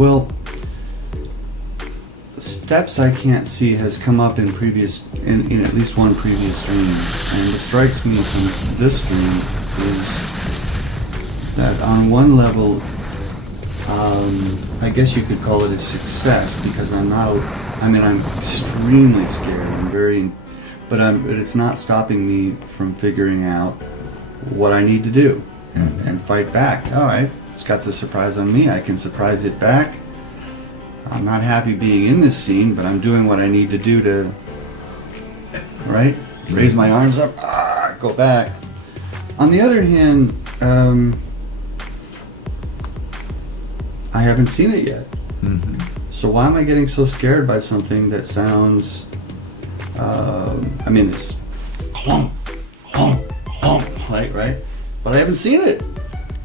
Well, steps I can't see has come up in at least one previous dream, and what strikes me from this dream is that on one level, I guess you could call it a success because I'm extremely scared. But it's not stopping me from figuring out what I need to do and fight back. All right, it's got the surprise on me. I can surprise it back. I'm not happy being in this scene, but I'm doing what I need to do to, right? Raise my arms up, go back. On the other hand, I haven't seen it yet. Mm-hmm. So why am I getting so scared by something that sounds, this clunk, clunk, clunk, right? But I haven't seen it.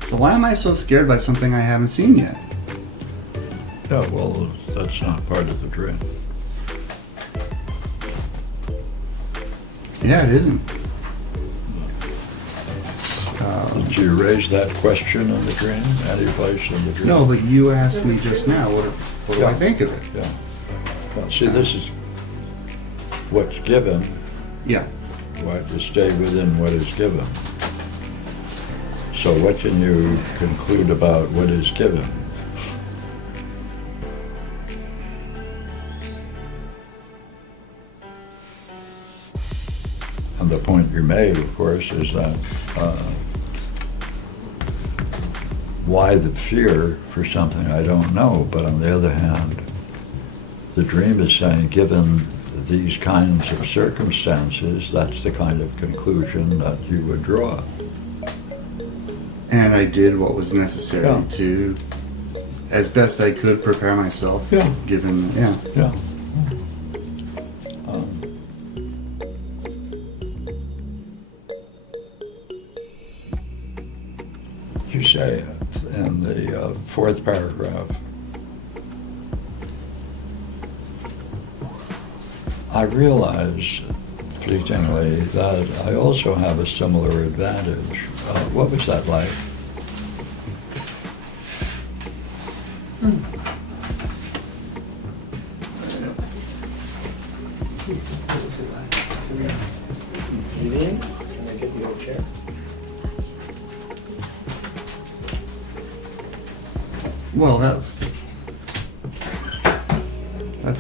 So why am I so scared by something I haven't seen yet? Yeah, well, that's not part of the dream. Yeah, it isn't. Did you raise that question in the dream? Any place in the dream? No, but you asked me just now, what do I think of it? Yeah. Well, see, this is what's given. Yeah. What to stay within what is given. So what can you conclude about what is given? And the point you made, of course, is that why the fear for something I don't know, but on the other hand, the dream is saying, given these kinds of circumstances, that's the kind of conclusion that you would draw. And I did what was necessary to, as best I could, prepare myself. Yeah. Given, Yeah. You say in the fourth paragraph, I realize fleetingly that I also have a similar advantage. What was that like? Can I get the old chair? well, that's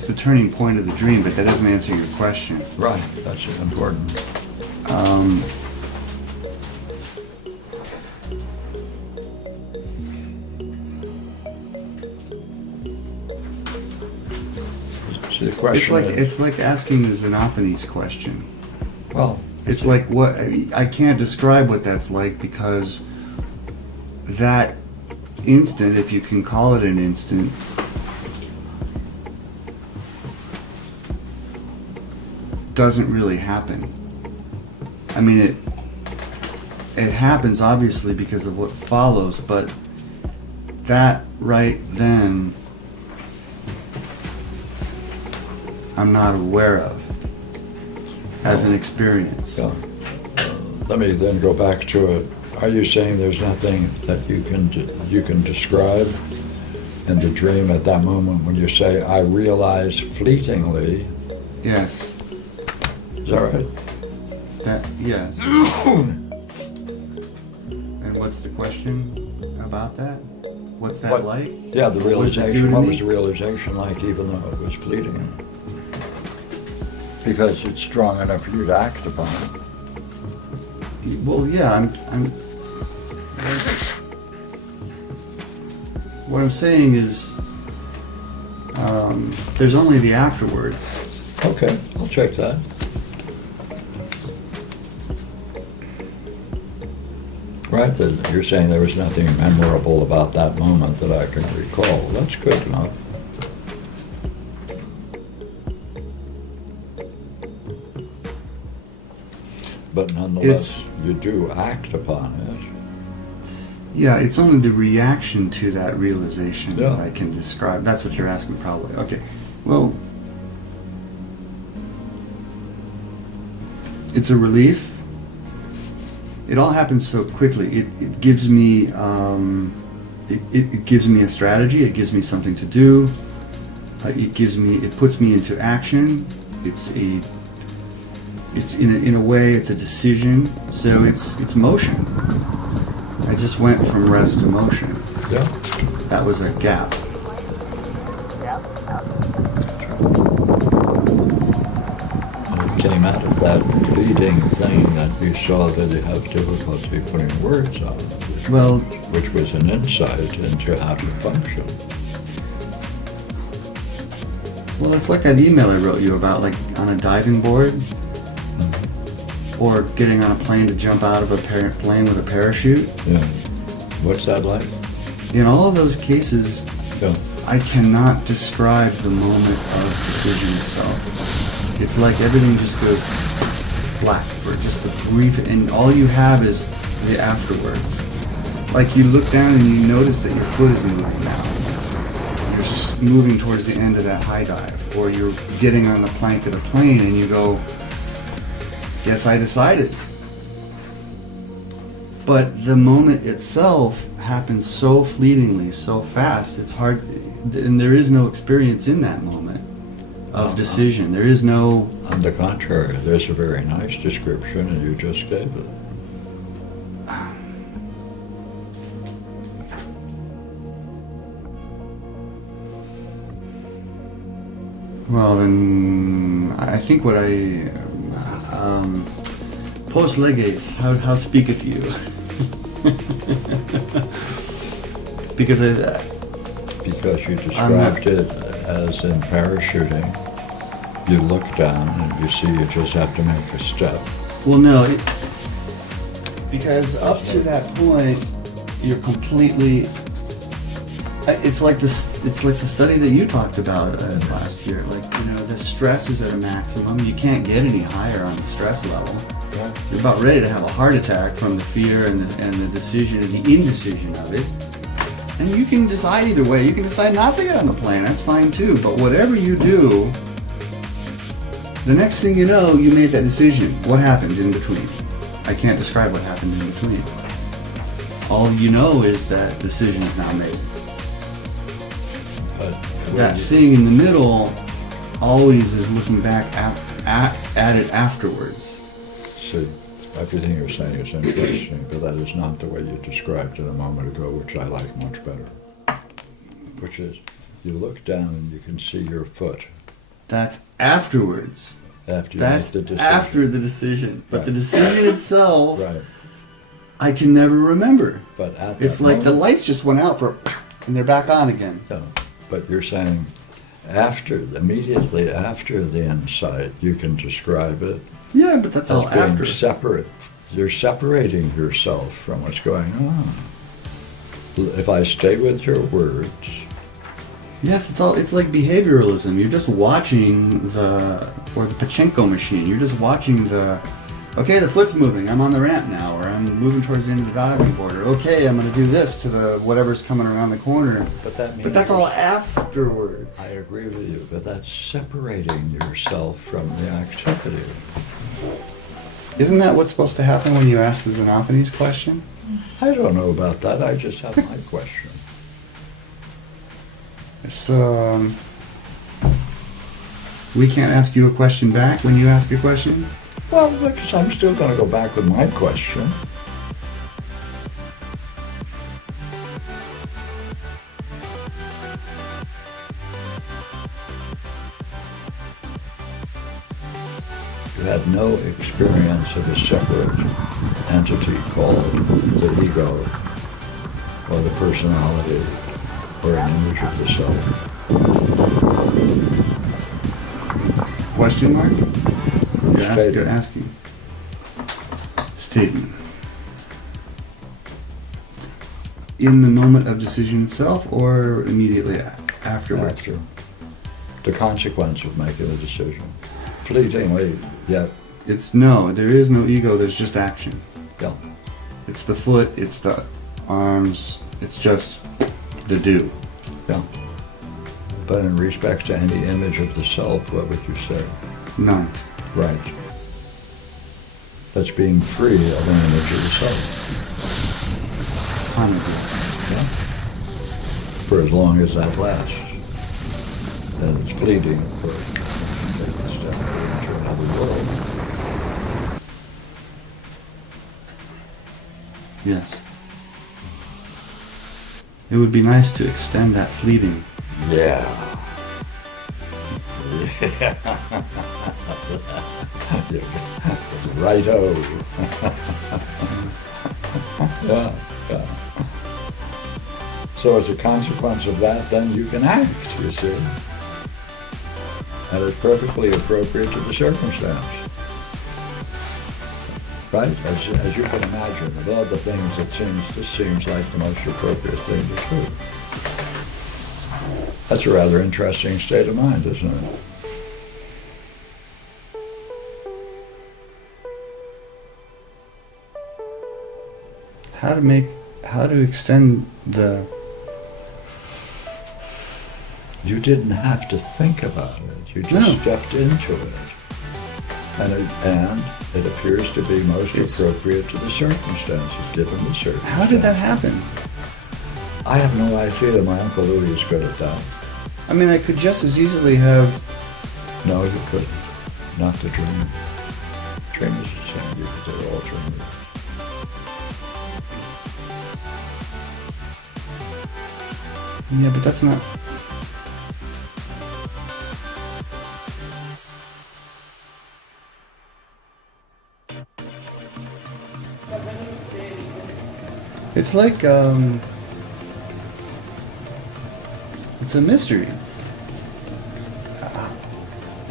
the turning point of the dream, but that doesn't answer your question. Right, that's important. See, the question It's like asking the Xenophanes question. well, It's like what I can't describe what that's like because that instant, if you can call it an instant, doesn't really happen. I mean, it happens obviously because of what follows, but that right then I'm not aware of as an experience. yeah. Let me then go back to it. Are you saying there's nothing that you can describe in the dream at that moment when you say, I realize fleetingly? Yes. Is that right? Yes. And what's the question about that? What's that What- like? Yeah, the What does it do realization. to What me? was the realization like, even though it was fleeting? Because it's strong enough for you to act upon it. Well, yeah, what I'm saying is, there's only the afterwards. Okay, I'll check that. Right, that you're saying there was nothing memorable about that moment that I can recall. That's good enough. But nonetheless, you do act upon it. Yeah, it's only the reaction to that realization Yeah. that I can describe. That's what you're asking, probably. Okay. Well, it's a relief. It all happens so quickly. It gives me it gives me a strategy. It gives me something to do. It puts me into action. It's in a way, it's a decision. So it's motion. I just went from rest to motion. Yeah. That was a gap. It came out of that fleeting thing that you saw that you have difficulty putting words on, Well, which was an insight into how to function. well, it's like that email I wrote you about, like on a diving board, or getting on a plane to jump out of a plane with a parachute. Yeah. What's that like? In all of those cases, Yeah. I cannot describe the moment of decision itself. It's like everything just goes black, or just the brief, and all you have is the afterwards. Like you look down and you notice that your foot is moving now. You're moving towards the end of that high dive, or you're getting on the plank of the plane and you go, yes, I decided. But the moment itself happens so fleetingly, so fast, it's hard, and there is no experience in that moment of decision. There is no... On the contrary, there's a very nice description, and you just gave it. Well, then, I think what I... post leges, how speaketh you? Because Because you described it as in parachuting, you look down and you see you just have to make a step. well, no, because up to that point, you're completely... It's like this. It's like the study that you talked about last year. Like, you know, the stress is at a maximum. You can't get any higher on the stress level. You're about ready to have a heart attack from the fear and the decision and the indecision of it. And you can decide either way. You can decide not to get on the plane. That's fine too. But whatever you do, the next thing you know, you made that decision. What happened in between? I can't describe what happened in between. All you know is that decision is now made. But That thing in the middle always is looking back at it afterwards. see, everything you're saying is interesting, but that is not the way you described it a moment ago, which I like much better. Which is, you look down and you can see your foot That's afterwards. after you That's make the decision. after the decision. But Right. the decision itself, Right, I can never remember. but at It's that like the moment- lights just went out and they're back on again. No, but you're saying immediately after the insight, you can describe it Yeah, but that's all as being after. separate. You're separating yourself from what's going on. If I stay with your words, Yes, it's like behavioralism. You're just watching the Pachinko machine. You're just watching okay, the foot's moving. I'm on the ramp now, or I'm moving towards the end of the diving board. Or, okay, I'm going to do this to the whatever's coming around the corner. but that means But that's all afterwards. I agree with you, but that's separating yourself from the activity. Isn't that what's supposed to happen when you ask the Xenophanes question? I don't know about that. I just have my question. It's, we can't ask you a question back when you ask a question? Well, because I'm still going to go back with my question. You had no experience of a separate entity called the ego or the personality or an image of the self. Question mark? You're Statement. asking. Statement. In the moment of decision itself, or immediately afterwards? After the consequence of making a decision. Fleetingly, yet, There is no ego, there's just action. yeah. It's the foot, it's the arms, it's just the do. Yeah. But in respect to any image of the self, what would you say? None. Right. That's being free of an image of the self. I'm a do. Yeah. for as long as that lasts. Then it's fleeting, of course. Take a step into another world. Yes. It would be nice to extend that fleeting. Yeah. Yeah. Righto. Yeah, yeah. So as a consequence of that, then you can act, you see. And it's perfectly appropriate to the circumstance. Right? As you can imagine, of all the things, this seems like the most appropriate thing to do. That's a rather interesting state of mind, isn't it? How to extend the... You didn't have to think about it. You just stepped into it. And it appears to be most appropriate to the circumstances, given the circumstances. How did that happen? I have no idea. My Uncle Louis is good at that. I mean, I could just as easily have... No, you couldn't. Not the dream. Dream is the same because they're all dreamers. Yeah, but that's not... It's like, it's a mystery.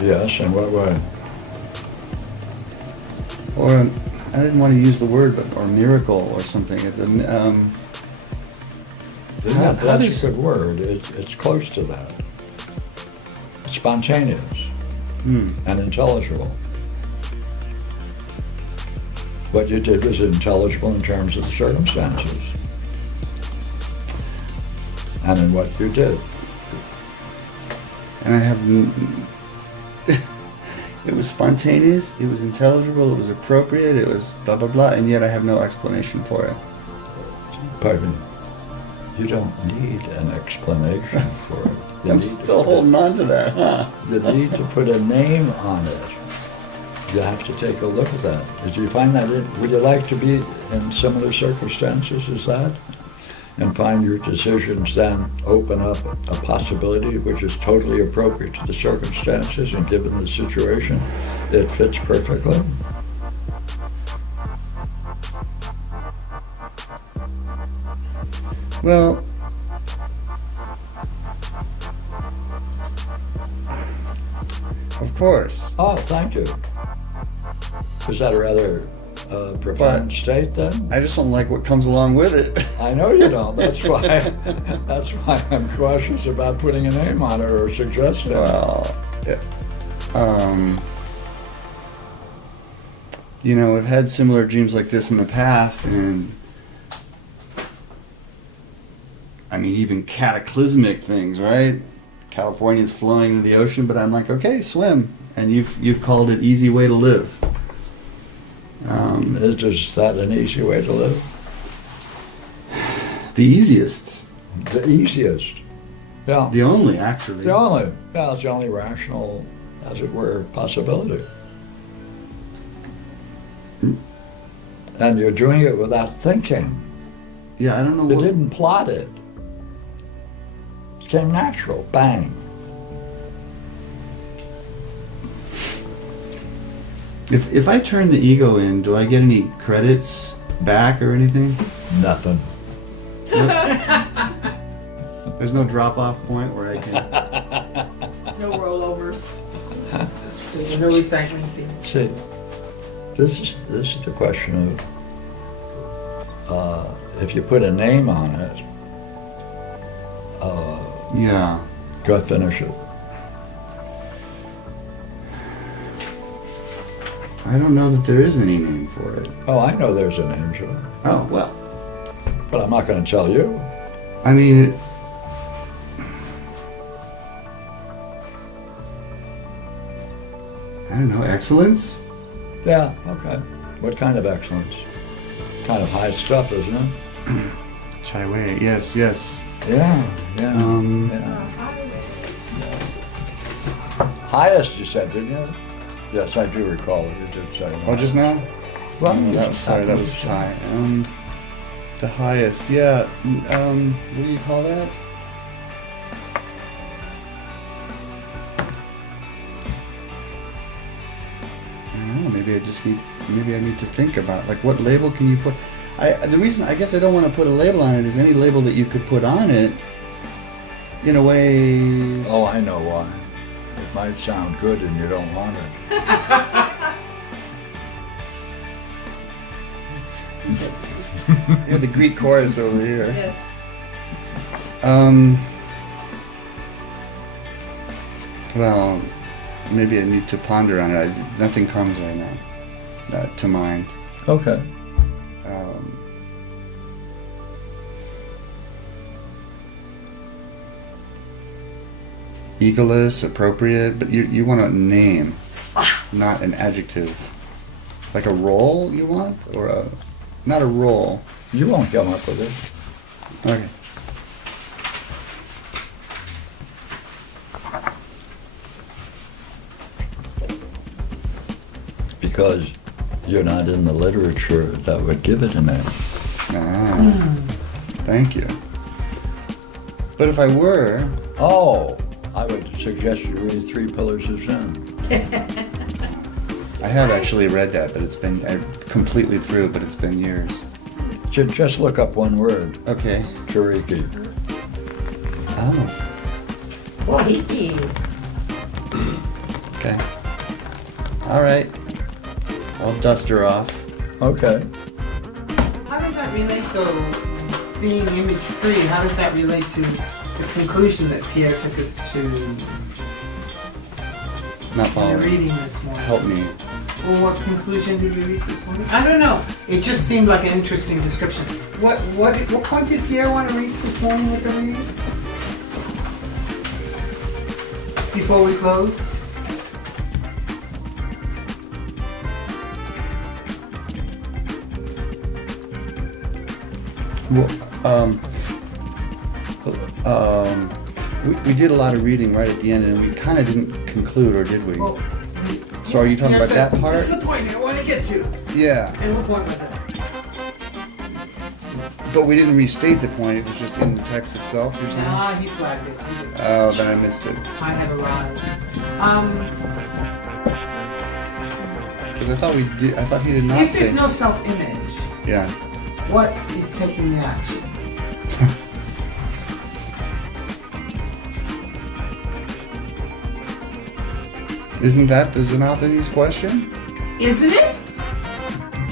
Yes, in what way? Or, I didn't want to use the word, but, or miracle or something. That's a good word. It's close to that. Spontaneous and intelligible. What you did was intelligible in terms of the circumstances and in what you did. And I have... It was spontaneous, it was intelligible, it was appropriate, it was blah blah blah, and yet I have no explanation for it. Pardon me. You don't need an explanation for it. I'm still holding on to that, huh? You need to put a name on it. You have to take a look at that. Did you find that? Would you like to be in similar circumstances as that? And find your decisions then open up a possibility which is totally appropriate to the circumstances and given the situation, it fits perfectly? Well, of course. Oh, thank you. Was that a rather profound state then? I just don't like what comes along with it. I know you don't. That's why I'm cautious about putting a name on it or suggesting it. Well, you know, we've had similar dreams like this in the past, and I mean, even cataclysmic things, right? California's flowing into the ocean, but I'm like, okay, swim, and you've called it easy way to live. Is that an easy way to live? The easiest. The easiest. Yeah. The only, actually. It's the only rational, as it were, possibility. And you're doing it without thinking. Yeah, I don't know You what... didn't plot it. It came natural. Bang. If I turn the ego in, do I get any credits back or anything? Nothing. There's no drop-off point where I can... No rollovers. No recycling fee. See, this is the question of if you put a name on it, Yeah. go finish it. I don't know that there is any name for it. Oh, I know there's a name to it, Oh, well. but I'm not going to tell you. I mean, I don't know, excellence? Yeah, okay. What kind of excellence? Kind of high stuff, isn't it? Chai Wei, yes, yes. Yeah. Yeah. Um, Yeah. Highest, you said, didn't you? Yes, I do recall it. You did say that. Oh, just now? Well, Oh, that was, sorry, that was high. The highest, yeah. What do you call that? I don't know. Maybe I need to think about like what label can you put. The reason I guess I don't want to put a label on it is any label that you could put on it. In a way. Oh, I know why. It might sound good and you don't want it. Yeah, the Greek chorus over here. Yes. Well, maybe I need to ponder on it. Nothing comes right now to mind. Okay. Egoless, appropriate, but you want a name, not an adjective. Like a role you want? Or not a role. You won't come up with it. Okay. Because you're not in the literature that would give it a name. Thank you. But if I were, Oh, I would suggest you read Three Pillars of Zen. I have actually read that, but it's been completely through, but it's been years. Just look up one word, Okay. Chariki. Oh, Wahiki. okay. All right. I'll dust her off. Okay. How does that relate though, being image free, how does that relate to the conclusion that Pierre took us to Not in following. reading this morning? Help me. Well, what conclusion did we reach this morning? I don't know. It just seemed like an interesting description. What point did Pierre want to reach this morning with the reading? Before we closed? Well, we did a lot of reading right at the end, and we kind of didn't conclude, or did we? Well, So are you talking Pierre about said, that part? This is the point I want to get to. Yeah, And what point was it? but we didn't restate the point. It was just in the text itself. You're saying? Nah, he flagged it. Oh, then I missed it. I have arrived. Because I thought we did. I thought he did not If say. there's no self-image, Yeah. what is taking the action? Isn't that the Xenophanes question? Isn't it?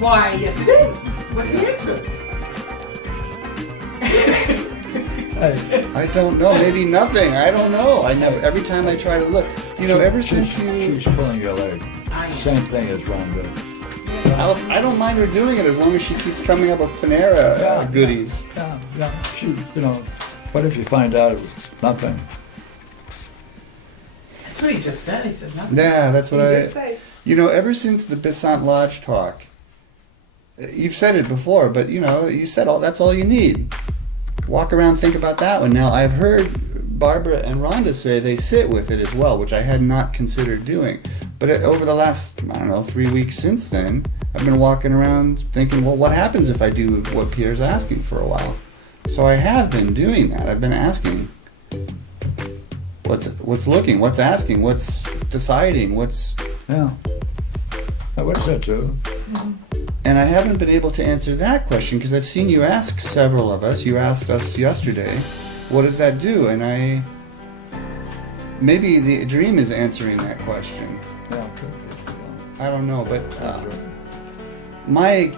Why, yes it is. What's the answer? Hey, I don't know. Maybe nothing. I don't know. I never. Every time I try to look, ever since you, she's pulling your leg. Same thing as Rhonda. I don't mind her doing it as long as she keeps coming up with Panera Yeah. goodies. Yeah. She, what if you find out it was nothing? That's what he just said. He said nothing. Yeah, that's what You I. did say. Ever since the Besant Lodge talk, you've said it before, but you said that's all you need. Walk around, think about that one. Now I've heard Barbara and Rhonda say they sit with it as well, which I had not considered doing. But over the last 3 weeks since then, I've been walking around thinking, well, what happens if I do what Pierre's asking for a while? So I have been doing that. I've been asking. What's looking? What's asking? What's deciding? What's Yeah. I would say too. And I haven't been able to answer that question because I've seen you ask several of us. You asked us yesterday, what does that do? And maybe the dream is answering that question. Yeah, it could be. I don't know, but my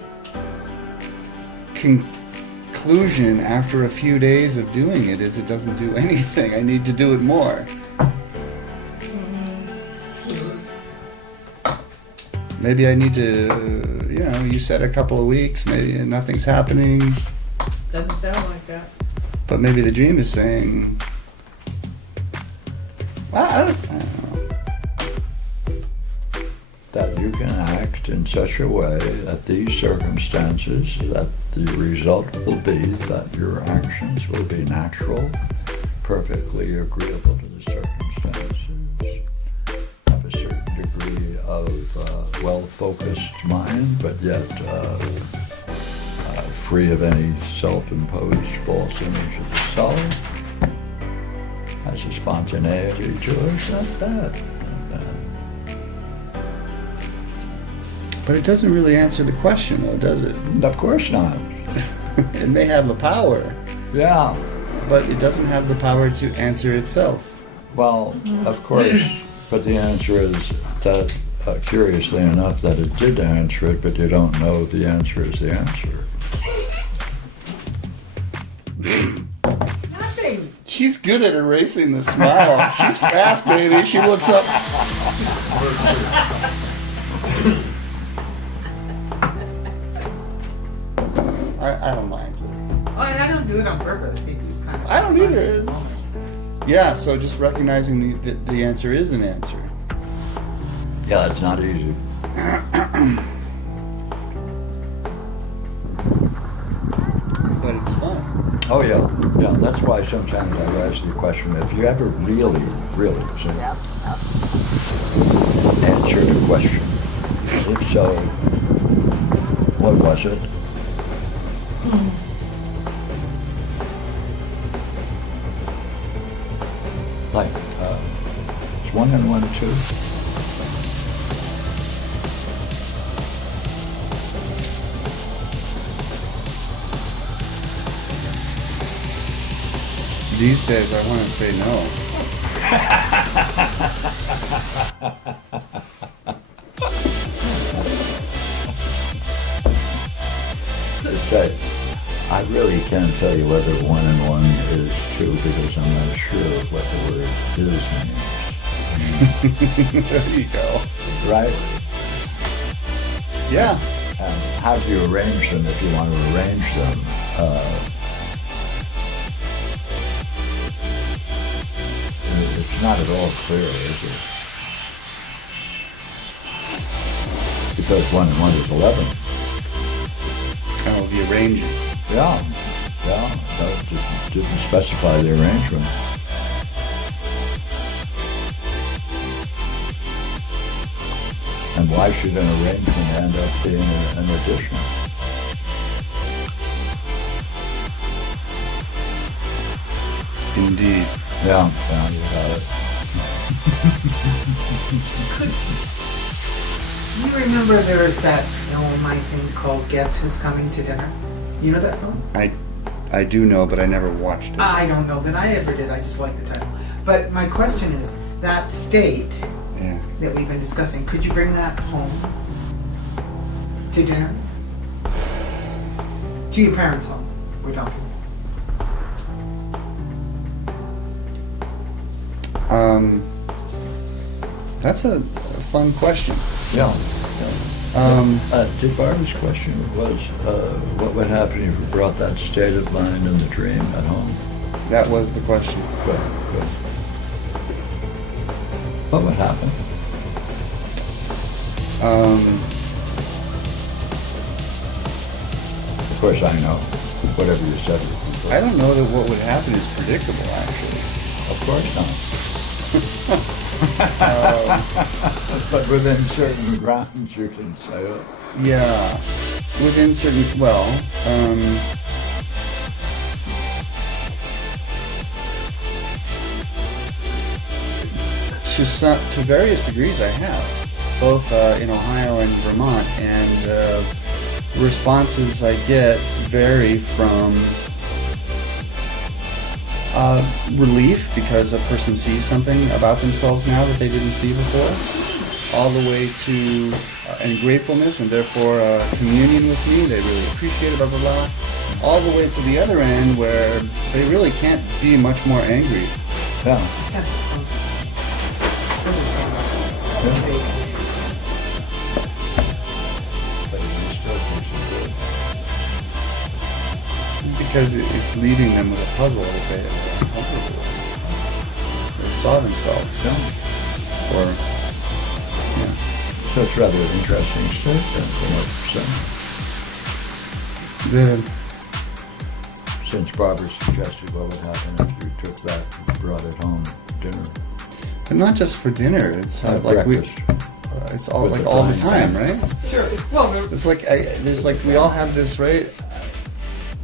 conclusion after a few days of doing it is it doesn't do anything. I need to do it more. Maybe I need to, you said a couple of weeks, maybe nothing's happening, Doesn't sound like that. but maybe the dream is saying, I don't know. That you can act in such a way that these circumstances, that the result will be that your actions will be natural perfectly agreeable to the circumstances, have a certain degree of well-focused mind, but yet free of any self-imposed false image of the self, has a spontaneity to it. It's not bad. Not bad. But it doesn't really answer the question, though, does it? Of course not. It may have the power, Yeah. but it doesn't have the power to answer itself. Well, of course, but the answer is that, curiously enough, that it did answer it, but you don't know the answer is the answer. Nothing. She's good at erasing the smile. She's fast, baby. She looks up. I don't mind. Oh, I don't do it on purpose. It just kind of. I don't either. Yeah, so just recognizing the answer is an answer. Yeah, it's not easy. But it's fun. Oh yeah, yeah. That's why sometimes I ask the question: if you ever really answered a question, if so, what was it? Like, it's 1 and 1 2. These days, I want to say no. Say, I really can't tell you whether 1 and 1 is 2 because I'm not sure what the word is means. There you go. Right? Yeah. How do you arrange them if you want to arrange them? It's not at all clear, is it? Because 1 and 1 is 11. Oh, the arranging. Yeah, yeah, that didn't specify the arrangement. And why should an arrangement end up being an addition? Indeed. Yeah, you got it. You remember there's that film, I think, called Guess Who's Coming to Dinner? You know that film? I do know, but I never watched it. I don't know that I ever did. I just like the title. But my question is, that state Yeah. that we've been discussing, could you bring that home to dinner? To your parents' home, we're talking. That's a fun question. Yeah. Did Barbara's question was, what would happen if you brought that state of mind in the dream at home? That was the question. Good, good. What would happen? Of course I know, whatever you said. I don't know that what would happen is predictable, actually. Of course not. But within certain grounds you can say it. Yeah. Within certain, well, to various degrees I have, both in Ohio and Vermont, and responses I get vary from relief because a person sees something about themselves now that they didn't see before, all the way to and gratefulness and therefore communion with me. They really appreciate it, blah blah blah. All the way to the other end where they really can't be much more angry. Yeah. But you still think it's good. Because it's leaving them with a puzzle that they are comfortable with. They saw themselves. Yeah. Or, So it's rather an interesting state then, from what you're saying. the Since Barbara suggested what would happen if you took that brought it home dinner. And not just for dinner. It's At like breakfast. it's all With like the all the frying time, pan. right? Sure. Well, It's like there's like we all have this, right?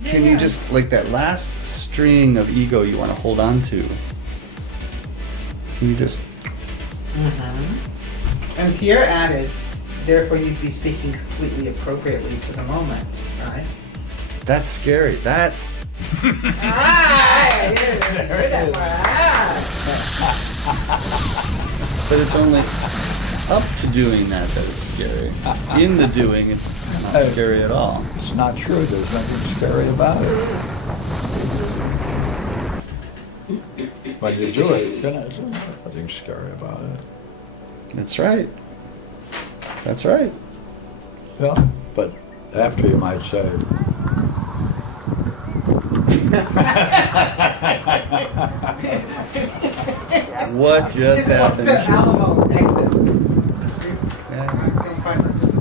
Can you Yeah. just like that last string of ego you want to hold on to? Can you just and Pierre added, therefore you'd be speaking completely appropriately to the moment, right? That's scary. That's but it's only up to doing that it's scary. In the doing, it's not scary at all. It's not true. There's nothing scary about it. When you do it, there's nothing scary about it. That's right. That's right. Yeah, but after you might say, What just happened? The Alamo exit. Yeah. Don't find us at the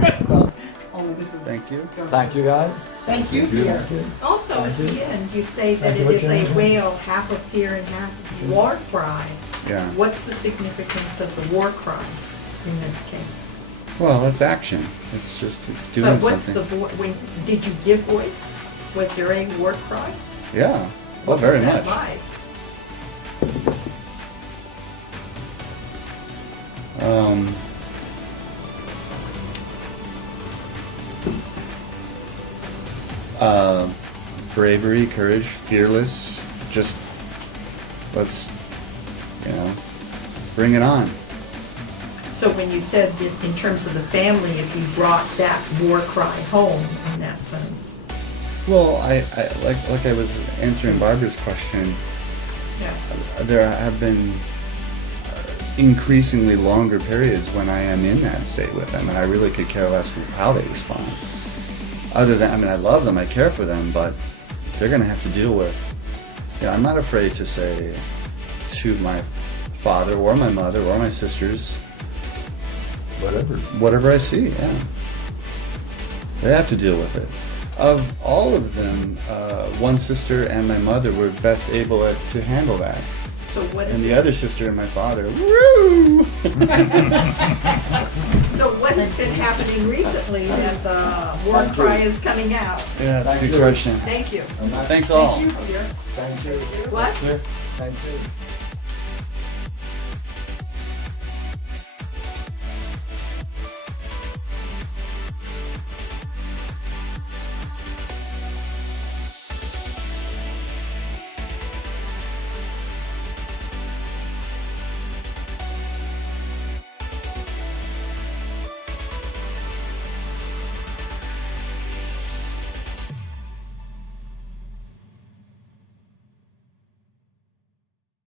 back door. Only this is. Thank you. thank you, guys. Thank you, Pierre. Also, at the end, you say that Thank it you, is a Jennifer. wail, half of fear and half war cry. Yeah. What's the significance of the war cry in this case? Well, it's action. It's just it's doing But what's the something. when did you give voice? Was there a war cry? Yeah. Oh, What very was that much. like? Um, bravery, courage, fearless. Just let's, bring it on. So when you said that in terms of the family, if you brought that war cry home in that sense, Well, I like I was answering Barbara's question. yeah. There have been increasingly longer periods when I am in that state with them, and I really could care less how they respond. Other than, I love them, I care for them, but they're going to have to deal with. I'm not afraid to say to my father or my mother or my sisters whatever I see. Yeah, they have to deal with it. Of all of them, one sister and my mother were best able to handle that. So what And is the it? other sister and my father, woo! So what has been happening recently that the war cry is coming out? Yeah, that's a Thank good you. question. Thank you. Thanks all. Thank you. What? Thank you.